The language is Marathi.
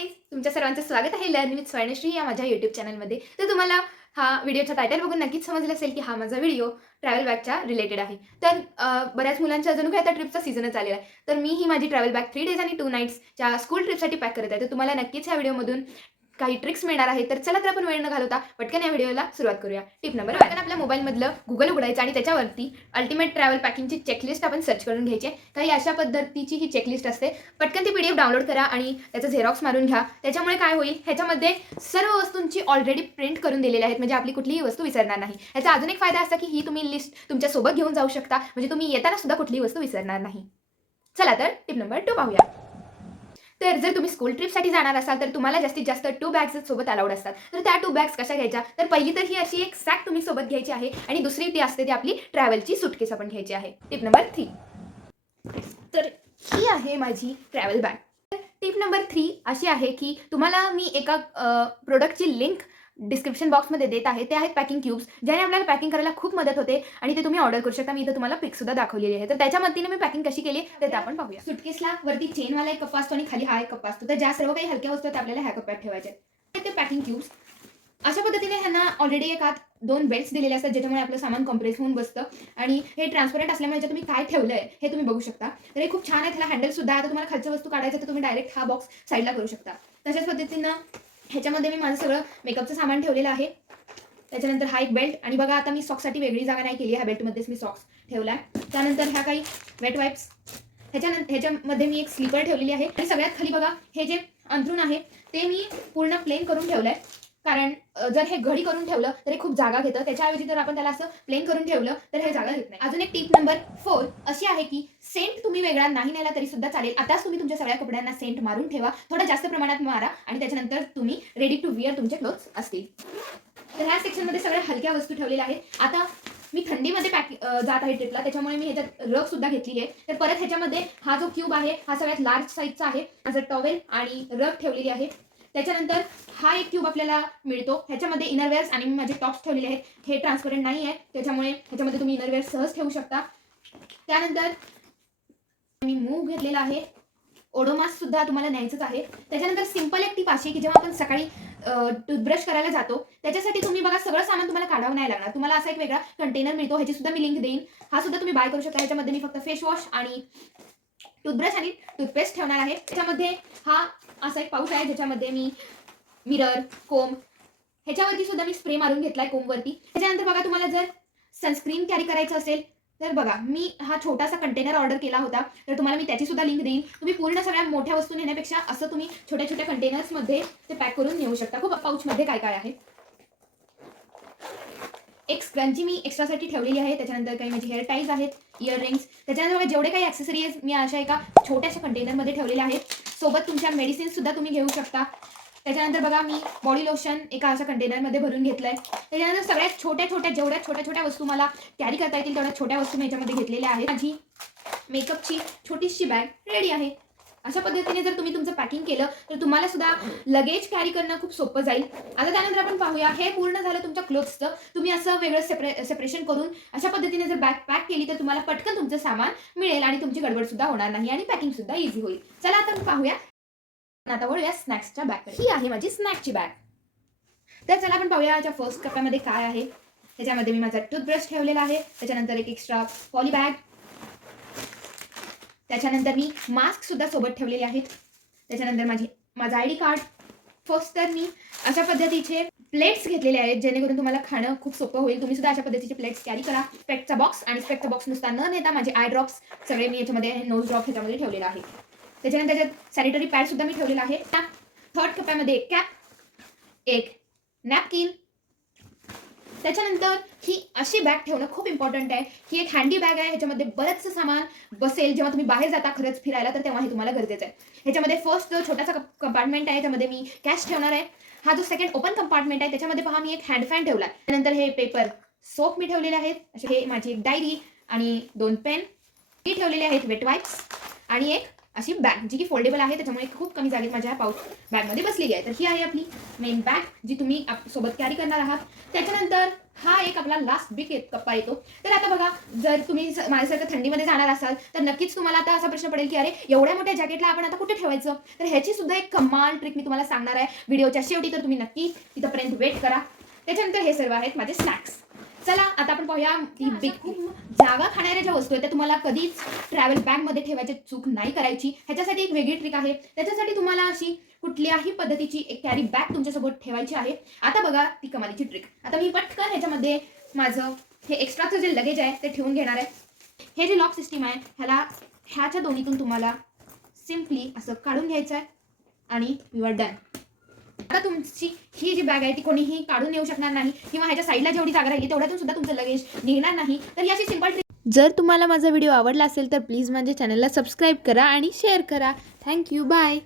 गाईज, तुमच्या सर्वांचं स्वागत आहे लर्न विथ स्वर्णश्री या माझ्या यूट्यूब चॅनलमध्ये. तर तुम्हाला हा व्हिडिओचा टायटल बघून नक्कीच समजलं असेल की हा माझा व्हिडिओ ट्रॅव्हल बॅगच्या रिलेटेड आहे. तर बऱ्याच मुलांच्या जणू काय आता ट्रिपचा सीझनच आलेला आहे. तर मी ही माझी ट्रॅव्हल बॅग 3 डेज आणि 2 नाईट्सच्या स्कूल ट्रिपसाठी पॅक करत आहे. तर तुम्हाला नक्कीच ह्या व्हिडिओमधून काही ट्रिक्स मिळणार आहे. तर चला तर आपण वेळ न घालवता पटकन या व्हिडिओला सुरुवात करूया. टिप नंबर 1, आपल्या मोबाईलमधलं गुगल उघडायचं आणि त्याच्यावरती अल्टिमेट ट्रॅव्हल पॅकिंगची चेकलिस्ट आपण सर्च करून घ्यायची. काही अशा पद्धतीची ही चेकलिस्ट असते. पटकन ती PDF डाउनलोड करा आणि त्याचं झेरॉक्स मारून घ्या. त्याच्यामुळे काय होईल, ह्याच्यामध्ये सर्व वस्तूंची ऑलरेडी प्रिंट करून दिलेली आहेत, म्हणजे आपली कुठलीही वस्तू विसरणार नाही. ह्याचा अजून एक फायदा असा की ही तुम्ही लिस्ट तुमच्यासोबत घेऊन जाऊ शकता, म्हणजे तुम्ही येताना सुद्धा कुठलीही वस्तू विसरणार नाही. चला तर टिप नंबर 2 पाहूया. तर जर तुम्ही स्कूल ट्रिपसाठी जाणार असाल तर तुम्हाला जास्तीत जास्त 2 बॅग्स सोबत अलाउड असतात. तर त्या 2 बॅग्स कशा घ्यायच्या, तर पहिली तर ही अशी एक सॅक तुम्ही सोबत घ्यायची आहे आणि दुसरी ती असते ती आपली ट्रॅव्हलची सुटकेस आपण घ्यायची आहे. टिप नंबर 3, तर ही आहे माझी ट्रॅव्हल बॅग. टिप नंबर 3 अशी आहे की तुम्हाला मी एका प्रोडक्टची लिंक डिस्क्रिप्शन बॉक्समध्ये देत आहे. ते आहेत पॅकिंग क्यूब्स, ज्याने आपल्याला पॅकिंग करायला खूप मदत होते आणि ते तुम्ही ऑर्डर करू शकता. मी इथं तुम्हाला पिक सुद्धा दाखवलेली आहे. तर त्याच्या मदतीने मी पॅकिंग कशी केली तर ते आपण पाहूया. सुटकेसला वरती चेनवाला एक कप्पा असतो आणि खाली हा एक कप्पा असतो. तर ज्या सर्व काही हलक्या वस्तू आहेत आपल्याला ह्या कप्प्यात ठेवायच्या आहेत. ते पॅकिंग क्यूब्स अशा पद्धतीने ह्यांना ऑलरेडी एक आत 2 बेल्ट्स दिलेले असतात, ज्याच्यामुळे आपलं सामान कॉम्प्रेस होऊन बसतं आणि हे ट्रान्सपरंट असल्यामुळे तुम्ही काय ठेवलंय हे तुम्ही बघू शकता. तर हे खूप छान आहे. त्याला हँडल सुद्धा. आता तुम्हाला खालच्या वस्तू काढायचं तर तुम्ही डायरेक्ट हा बॉक्स साईडला करू शकता. तशाच पद्धतीनं ह्याच्यामध्ये मी माझं सगळं मेकअपचं सामान ठेवलेलं आहे. त्याच्यानंतर हा एक बेल्ट आणि बघा आता मी सॉक्ससाठी वेगळी जागा नाही केली. ह्या बेल्टमध्येच मी सॉक्स ठेवला आहे. त्यानंतर ह्या काही वेट वाईप्स, ह्याच्यामध्ये मी एक स्लीपर ठेवलेली आहे आणि सगळ्यात खाली बघा हे जे अंथरूण आहे ते मी पूर्ण प्लेन करून ठेवलंय, कारण जर हे घडी करून ठेवलं तर हे खूप जागा घेतं. त्याच्याऐवजी जर आपण त्याला असं प्लेन करून ठेवलं तर हे जागा घेत नाही. अजून एक टिप नंबर 4 अशी आहे की सेंट तुम्ही वेगळा नाही नेला तरी सुद्धा चालेल. आताच तुम्ही तुमच्या सगळ्या कपड्यांना सेंट मारून ठेवा. थोडं जास्त प्रमाणात मारा आणि त्याच्यानंतर तुम्ही रेडी टू विअर तुमचे क्लोथ्स असतील. तर ह्या सेक्शनमध्ये सगळ्या हलक्या वस्तू ठेवलेल्या आहेत. आता मी थंडीमध्ये जात आहे ट्रिपला, त्याच्यामुळे मी ह्याच्यात रग सुद्धा घेतलेली आहे. तर परत ह्याच्यामध्ये हा जो क्यूब आहे हा सगळ्यात लार्ज साईजचा आहे. माझं टॉवेल आणि रग ठेवलेली आहे. त्याच्यानंतर हा एक क्यूब आपल्याला मिळतो. ह्याच्यामध्ये इनरवेअर्स आणि माझे टॉप्स ठेवलेले आहेत. हे ट्रान्सपरंट नाही आहे, त्याच्यामुळे ह्याच्यामध्ये तुम्ही इनरवेअर सहज ठेवू शकता. त्यानंतर मी मूव घेतलेला आहे. ओडोमास सुद्धा तुम्हाला न्यायचंच आहे. त्याच्यानंतर सिंपल एक टिप अशी की जेव्हा आपण सकाळी टूथब्रश करायला जातो त्याच्यासाठी तुम्ही बघा सगळं सामान तुम्हाला काढावं नाही लागणार. तुम्हाला असा एक वेगळा कंटेनर मिळतो, ह्याची सुद्धा मी लिंक देईन. हा सुद्धा तुम्ही बाय करू शकता. ह्याच्यामध्ये मी फक्त फेस वॉश आणि टूथब्रश आणि टूथपेस्ट ठेवणार आहे. त्याच्यामध्ये हा असा एक पाऊच आहे ज्याच्यामध्ये मी मिरर, कोंब, ह्याच्यावरती सुद्धा मी स्प्रे मारून घेतलाय कोंबवरती. त्याच्यानंतर बघा तुम्हाला जर सनस्क्रीन कॅरी करायचं असेल तर बघा मी हा छोटासा कंटेनर ऑर्डर केला होता, तर तुम्हाला मी त्याची सुद्धा लिंक देईन. तुम्ही पूर्ण सगळ्या मोठ्या वस्तू नेण्यापेक्षा असं तुम्ही छोट्या छोट्या कंटेनर्समध्ये ते पॅक करून नेऊ शकता. खूप पाऊचमध्ये काय काय आहे. एक स्क्रंची मी एक्स्ट्रासाठी ठेवलेली आहे. त्याच्यानंतर काही माझी हेअर टाईज आहेत, इयररिंग्स. त्याच्यानंतर बघा जेवढे काही ॲक्सेसरीज मी अशा एका छोट्याशा कंटेनरमध्ये ठेवलेल्या आहेत. सोबत तुमच्या मेडिसिन्स सुद्धा तुम्ही घेऊ शकता. त्याच्यानंतर बघा मी बॉडी लोशन एका अशा कंटेनरमध्ये भरून घेतलंय. त्याच्यानंतर सगळ्यात छोट्या छोट्या जेवढ्या छोट्या छोट्या वस्तू मला कॅरी करता येतील तेवढ्या छोट्या वस्तू मी याच्यामध्ये घेतलेल्या आहेत. माझी मेकअपची छोटीशी बॅग रेडी आहे. अशा पद्धतीने जर तुम्ही तुमचं पॅकिंग केलं तर तुम्हाला सुद्धा लगेज कॅरी करणं खूप सोपं जाईल. आता त्यानंतर आपण पाहूया, हे पूर्ण झालं तुमच्या क्लोथ्सचं. तुम्ही असं वेगळं सेपरेशन करून अशा पद्धतीने जर बॅग पॅक केली तर तुम्हाला पटकन तुमचं सामान मिळेल आणि तुमची गडबड सुद्धा होणार नाही आणि पॅकिंग सुद्धा इझी होईल. चला आता आपण पाहूया. आता वळूया स्नॅक्सच्या बॅगकडे. ही आहे माझी स्नॅक्सची बॅग. तर चला आपण पाहूया याच्या फर्स्ट कप्प्यामध्ये काय आहे. त्याच्यामध्ये मी माझा टूथब्रश ठेवलेला आहे. त्याच्यानंतर एक एक्स्ट्रा पॉली बॅग. त्याच्यानंतर मी मास्क सुद्धा सोबत ठेवलेले आहेत. त्याच्यानंतर माझं ID कार्ड. फर्स्ट तर मी अशा पद्धतीचे प्लेट्स घेतलेले आहेत जेणेकरून तुम्हाला खाणं खूप सोपं होईल. तुम्ही सुद्धा अशा पद्धतीचे प्लेट्स कॅरी करा. स्पेक्टचा बॉक्स आणि स्पेक्टचा बॉक्स नुसता न नेता माझे आय ड्रॉप्स सगळे मी याच्यामध्ये नोज ड्रॉप ह्याच्यामध्ये ठेवलेला आहे. त्याच्यानंतर त्याच्यात सॅनिटरी पॅड सुद्धा मी ठेवलेला आहे. थर्ड कप्प्यामध्ये एक कॅप, एक नॅपकिन. त्याच्यानंतर ही अशी बॅग ठेवणं खूप इम्पॉर्टंट आहे. ही एक हँडी बॅग आहे. ह्याच्यामध्ये बरंचसं सामान बसेल. जेव्हा तुम्ही बाहेर जाता खरंच फिरायला तर तेव्हा हे तुम्हाला गरजेचं आहे. ह्याच्यामध्ये फर्स्ट जो छोटासा कंपार्टमेंट आहे त्यामध्ये मी कॅश ठेवणार आहे. हा जो सेकंड ओपन कंपार्टमेंट आहे त्याच्यामध्ये पहा मी एक हँड फॅन ठेवला. त्यानंतर हे पेपर सोप मी ठेवलेले आहेत. असे हे माझी एक डायरी आणि 2 पेन. ही ठेवलेले आहेत वेट वाईप्स आणि एक अशी बॅग जी की फोल्डेबल आहे, त्याच्यामुळे खूप कमी जागेत माझ्या पाऊच बॅगमध्ये बसलेली आहे. तर ही आहे आपली मेन बॅग जी तुम्ही सोबत कॅरी करणार आहात. त्याच्यानंतर हा एक आपला लास्ट बिग कप्पा येतो. तर आता बघा, जर तुम्ही माझ्यासारखं थंडीमध्ये जाणार असाल तर नक्कीच तुम्हाला आता असा प्रश्न पडेल की अरे एवढ्या मोठ्या जॅकेटला आपण आता कुठे ठेवायचं. तर ह्याची सुद्धा एक कमाल ट्रिक मी तुम्हाला सांगणार आहे व्हिडिओच्या शेवटी, तर तुम्ही नक्की तिथपर्यंत वेट करा. त्याच्यानंतर हे सर्व आहेत माझे स्नॅक्स. चला आता आपण पाहूया ती बिग खूप जागा खाणाऱ्या ज्या वस्तू आहेत त्या तुम्हाला कधीच ट्रॅव्हल बॅगमध्ये ठेवायची चूक नाही करायची. ह्याच्यासाठी एक वेगळी ट्रिक आहे. त्याच्यासाठी तुम्हाला अशी कुठल्याही पद्धतीची एक कॅरी बॅग तुमच्यासोबत ठेवायची आहे. आता बघा ती कमालीची ट्रिक. आता मी पटकन ह्याच्यामध्ये माझं हे एक्स्ट्राचं जे लगेज आहे ते ठेवून घेणार आहे. हे जे लॉक सिस्टीम आहे ह्याच्या दोन्हीतून तुम्हाला सिम्पली असं काढून घ्यायचं आहे आणि यू आर डन. आता तुमची ही जी बॅग आहे ती कोणीही काढून नेऊ शकणार नाही किंवा ह्याच्या साईडला जेवढी जागा राहिली तेवढ्यातून सुद्धा तुमचं लगेज निघणार नाही. तर ही अशी सिंपल ट्रिक. जर तुम्हाला माझा व्हिडिओ आवडला असेल तर प्लीज माझ्या चॅनलला सबस्क्राईब करा आणि शेअर करा. थँक्यू. बाय.